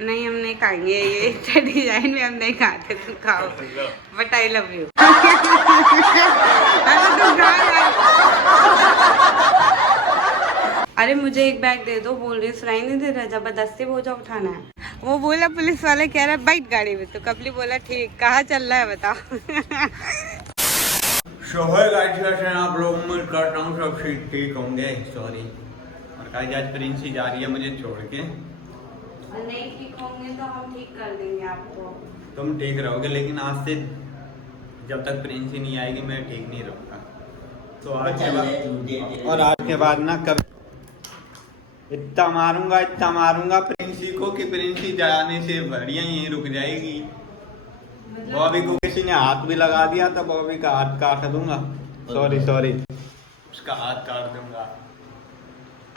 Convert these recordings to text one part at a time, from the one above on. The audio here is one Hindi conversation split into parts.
नहीं हम नहीं खाएंगे, ये इतना डिजाइन में हम नहीं खाते, तुम खाओ बट आई लव यू। अरे मुझे एक बैग दे दो, बोल रही सुनाई नहीं दे रहा, जबरदस्ती बोझा उठाना है। वो बोला पुलिस वाले कह रहा बैठ गाड़ी में, तो कपली बोला ठीक, कहाँ चल रहा है बताओ। शोहर आप लोग उम्मीद करता हूँ सब ठीक होंगे। सॉरी और गाइस आज प्रिंसी जा रही है मुझे छोड़ के। नहीं ठीक होंगे तो हम ठीक कर देंगे आपको। तुम ठीक रहोगे लेकिन आज से जब तक प्रिंसी नहीं आएगी मैं ठीक नहीं रहूँगा। तो आज के बाद और आज के बाद ना कभी इतना मारूंगा प्रिंसी को कि प्रिंसी जाने से बढ़िया यहीं रुक जाएगी। बॉबी को किसी ने हाथ भी लगा दिया तो बॉबी का हाथ काट दूंगा। सॉरी उसका हाथ काट दूंगा।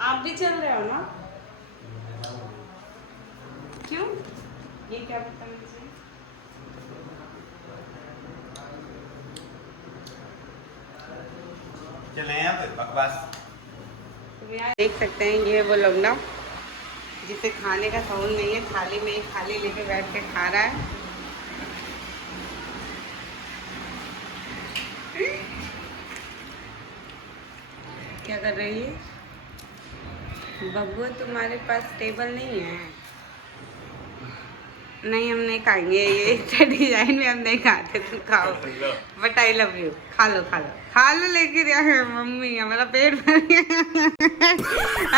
आप भी चल रहे हो ना? क्यों? ये क्या पता मुझे? चले हैं फिर बकवास। देख सकते हैं ये वो लोग ना जिसे खाने का साउंड नहीं है, थाली में ही थाली लेके बैठ के खा रहा है। क्या कर रही है बब्बू? तुम्हारे पास टेबल नहीं है? नहीं हम नहीं खाएंगे, ये इतना डिजाइन में हम नहीं खाते, तुम खाओ बट आई लव यू। खा लो लेके दिया है मम्मी, हमारा पेट भर गया।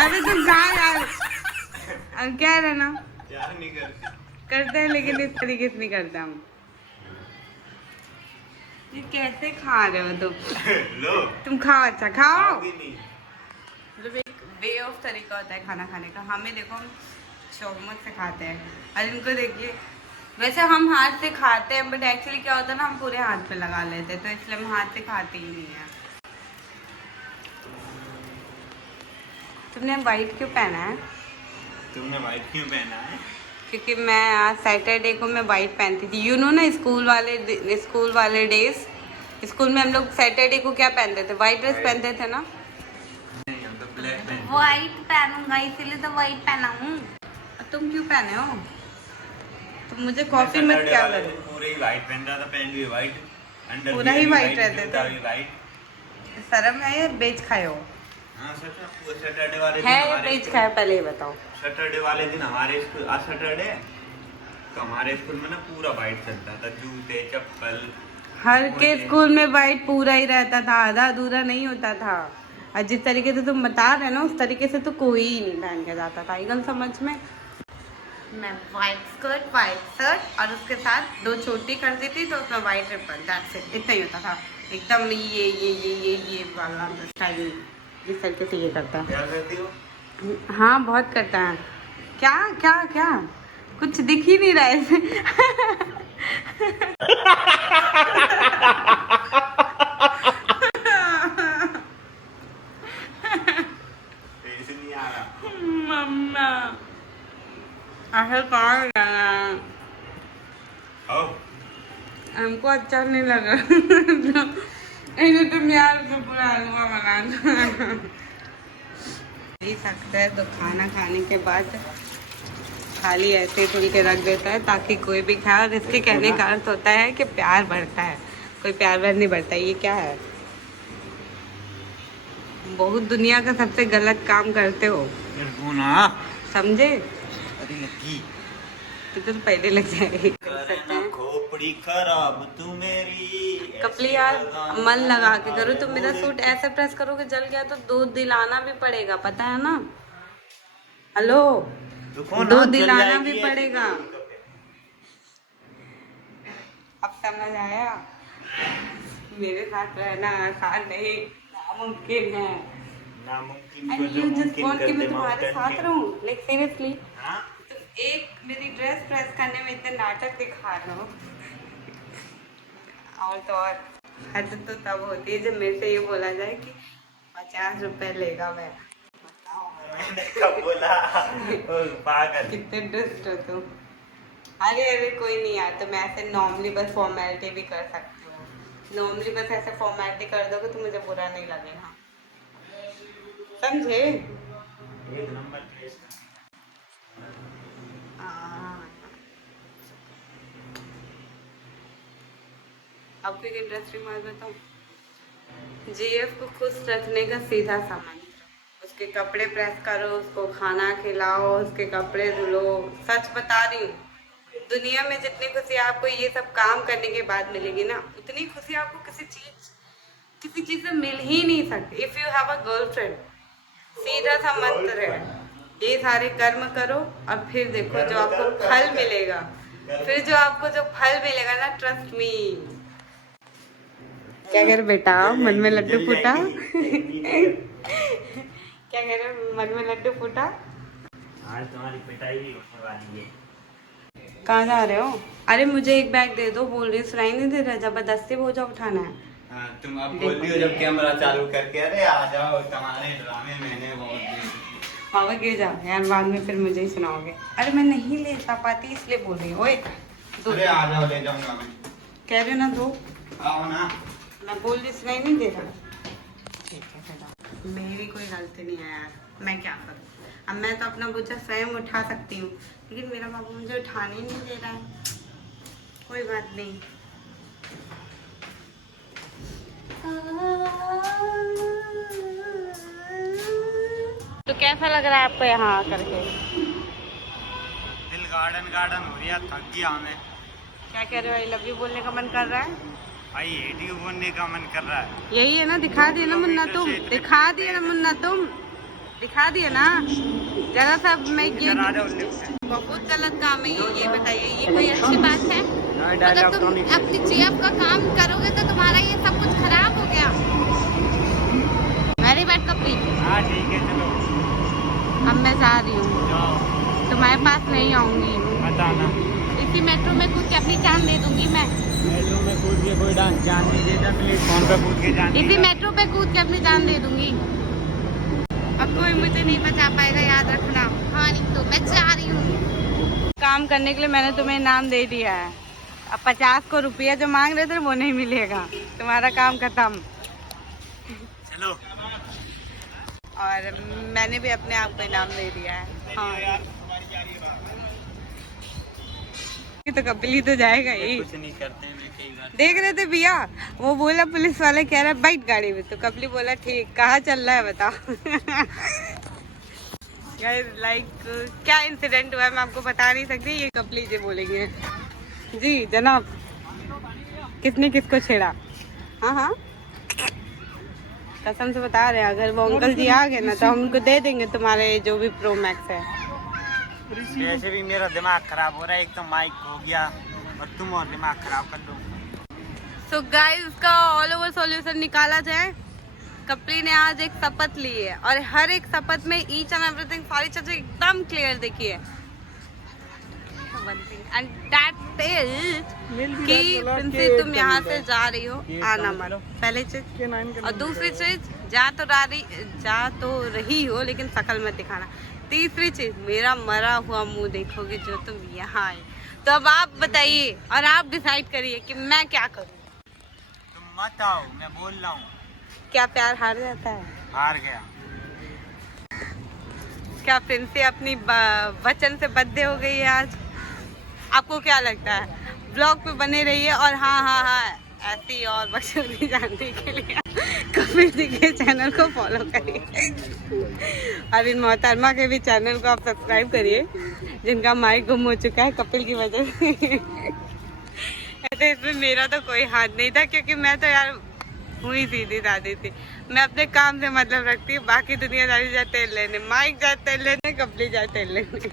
अरे तुम खा यार, अब क्या है ना नहीं करते हैं लेकिन इस तरीके से नहीं करते हम। ये कैसे खा रहे हो तुम? लो तुम खाओ, अच्छा खाओ। मतलब एक वे ऑफ तरीका होता है खाना खाने का। हमें देखो हम चौमच से खाते हैं और इनको देखिए, वैसे हम हाथ से खाते हैं बट एक्चुअली क्या होता है ना हम पूरे हाथ पे लगा लेते हैं, तो इसलिए हम हाथ से खाते ही नहीं है। तुमने वाइट क्यों पहना है? तुमने वाइट क्यों पहना है? क्योंकि मैं आज सैटरडे को मैं वाइट पहनती थी। यू नो ना स्कूल वाले डेज, स्कूल में हम लोग सैटरडे को क्या पहनते थे? वाइट ड्रेस पहनते थे ना। वाइट पहनूंगा इसीलिए तो वाइट पहना हूँ। तुम क्यों पहने हो? तुम मुझे कॉफी मत क्या करो। पूरे ही वाइट पहन रहा था, पैंट भी वाइट, अंडर पूरा ही वाइट रहते थे। वाइट। शर्म है या बेच खाए हो? हाँ सच में सैटरडे वाले दिन है या बेच खाए पहले ही बताओ। सैटरडे वाले दिन हमारे स्कूल, आज सैटरडे तो हमारे स्कूल में ना पूरा वाइट चलता था, जूते चप्पल हर के स्कूल में वाइट पूरा ही रहता था, आधा अधूरा नहीं होता था। और जिस तरीके से तुम बता रहे ना उस तरीके से तो कोई ही नहीं पहन के जाता था। ये गल समझ में। मैं वाइट स्कर्ट वाइट शर्ट और उसके साथ 2 चोटी कर दी थी तो उसमें वाइट रिबन, दैट्स इट, इतना ही होता था। एकदम ये वाला स्टाइल जिस तरीके से ये करता है। क्या करती हो? हाँ बहुत करता है। क्या कुछ दिख ही नहीं रहा है ऐसे। नहीं आ रहा मम्मा ऐसे कौन लगा? हमको अच्छा नहीं लगा। इन्हें तुम यार को पूरा हलवा बना ही सकते हैं। तो खाना खाने के बाद थाली ऐसे खुल के रख देता है ताकि कोई भी खाए, और इसके कहने का अर्थ होता है कि प्यार बढ़ता है। कोई प्यार नहीं बढ़ता। ये क्या है? बहुत दुनिया का सबसे गलत काम करते हो, समझे? अरे लगी तो पहले लग जाएगी। खोपड़ी खराब तू मेरी। कपली यार मन लगा के करो। तुम मेरा सूट ऐसे प्रेस करोगे जल गया तो दूध दिलाना भी पड़ेगा, पता है ना? हेलो, दूध दिलाना भी पड़ेगा। अब समझ आया? मेरे साथ रहना आसान नहीं, नामुमकिन है। And you just want कि मैं तुम्हारे साथ रहूं? Like seriously? एक मेरी ड्रेस प्रेस करने में इतने नाटक दिखा रहे हो। और तो और हद तो तब होती है जब मेरे से ये बोला जाए कि 50 रुपए लेगा। मैं कब बोला? पागल कितने डिस्ट हो तुम। अरे कोई नहीं यार, तो मैं ऐसे नॉर्मली बस फॉर्मेलिटी भी कर सकती हूँ। नॉर्मली बस ऐसे फॉर्मेलिटी कर दोगे तो मुझे बुरा नहीं लगेगा, समझे? एक नंबर प्लेस। आपको एक इंटरेस्टिंग बात बताऊं, जीएफ को खुश रखने का सीधा सा मंत्र, उसके कपड़े प्रेस करो, उसको खाना खिलाओ, उसके कपड़े धुलो। सच बता रही हूँ, दुनिया में जितनी खुशी आपको ये सब काम करने के बाद मिलेगी ना, उतनी खुशी आपको किसी चीज से मिल ही नहीं सकती। If you have a girlfriend, सीधा सा मंत्र है, ये सारे कर्म करो और फिर देखो जो आपको फल मिलेगा। फिर जो आपको जो फल मिलेगा ना, ट्रस्ट मी। क्या कह रहे बेटा, मन में लड्डू फूटा? क्या कह रहे, मन में लड्डू फूटा? आज तुम्हारी पिटाई भी होने वाली है। कहाँ जा रहे हो? अरे मुझे एक बैग दे दो, बोल रही सुनाई नहीं दे रहा, जबरदस्ती बोझा उठाना है। हाँ, तुम अब बोल रही हो जब कैमरा चालू करके, अरे आ जाओ, तुम्हारे ड्रामे मैंने बहुत देखे। बाबा गिर जाओ यार, बाद में फिर मुझे ही सुनाओगे। अरे मैं नहीं ले पाती इसलिए बोल रही हूँ। ओए अरे आ जाओ, ले जाऊंगा मैं। कह रहे ना दो, आओ ना। मैं बोल रही सुनाई नहीं दे रहा। ठीक है फिर, मेरी कोई गलती नहीं है यार, मैं क्या करूँ। अब मैं तो अपना बोझा स्वयं उठा सकती हूँ, लेकिन मेरा बाबू मुझे उठाने ही नहीं दे रहा है। कोई बात नहीं। तो कैसा लग रहा है आपको यहाँ आकर के? दिल गार्डन हो रही है, थक गया हमें। क्या कह रहे हो, आई लव यू बोलने का मन कर रहा है? आई हेट यू बोलने का मन कर रहा है। यही है ना, दिखा दिया ना मुन्ना तुम, दिखा दिया ना मुन्ना तुम, दिखा दिया ना। जरा सा मैं ये बहुत गलत काम है ये बताइए, ये कोई अच्छी बात है? अगर तुम अपनी जीएफ का काम करोगे तो तुम्हारा ये सब कुछ खराब हो गया। मेरी बात कपड़ी। हाँ ठीक है, चलो अब मैं जा रही हूँ, तुम्हारे पास नहीं आऊंगी। बताना। इसी मेट्रो में कूद के अपनी जान दे दूंगी मैं। मेट्रो में कूद के कोई जान नहीं देता, प्लेटफॉर्म पे कूद के जान। इसी मेट्रो पे कूद के अपनी जान दे दूंगी। अब कोई मुझे नहीं बचा पाएगा, याद रखना। हाँ नहीं तो मैं जा रही हूँ। काम करने के लिए मैंने तुम्हें इनाम दे दिया है। अब 50 को रुपया जो मांग रहे थे वो नहीं मिलेगा, तुम्हारा काम खत्म। चलो। और मैंने भी अपने आप को इनाम दे दिया है। हाँ तो कपिल तो जाएगा ही। कुछ नहीं करते हैं, मैं कई बार देख रहे थे भैया, वो बोला पुलिस वाले कह रहा है बैठ गाड़ी में, तो कपली बोला ठीक, कहाँ चल रहा है बताओ। लाइक क्या इंसिडेंट हुआ है मैं आपको बता नहीं सकती, ये कपली जी बोलेंगे। जी जनाब, किसने किसको छेड़ा? हाँ हाँ कसम से बता रहे हैं, अगर वो अंकल जी आ गए ना तो हम उनको दे देंगे तुम्हारे जो भी प्रो मैक्स है। वैसे भी मेरा दिमाग खराब हो रहा है, एक तो माइक हो गया और तुम और दिमाग खराब कर दो। सो गाइस, इसका ऑल ओवर सॉल्यूशन निकाला जाए। कपली ने आज एक शपथ ली है और हर एक शपथ में ईच एंड एवरीथिंग सारी चीजें एकदम क्लियर देखी है। एंड दैट इज कि प्रिंसी तुम यहाँ से जा रही हो, आना मत, पहली चीज। और दूसरी चीज, जा तो रही हो लेकिन शकल मत दिखाना। तीसरी चीज, मेरा मरा हुआ मुंह देखोगे जो तुम यहाँ आए। तो अब आप बताइए और आप डिसाइड करिए कि मैं क्या करूँ। तुम मत आओ, मैं बोल रहा हूँ। क्या प्यार हार जाता है? हार गया। क्या प्रिंसी अपनी वचन से बद्ध हो गई है आज? आपको क्या लगता है? ब्लॉग पे बने रहिए और हाँ ऐसी और बखूबी जानने के लिए कपिल जी के चैनल को फॉलो करिए और इन मोहतरमा के भी चैनल को आप सब्सक्राइब करिए, जिनका माइक गुम हो चुका है कपिल की वजह से। ऐसे इसमें मेरा तो कोई हाथ नहीं था, क्योंकि मैं तो यार हुई सीधी सादी थी। मैं अपने काम से मतलब रखती हूँ, बाकी दुनियादारी जाते लेने, माइक जाते लेने, कपली जाते लेने।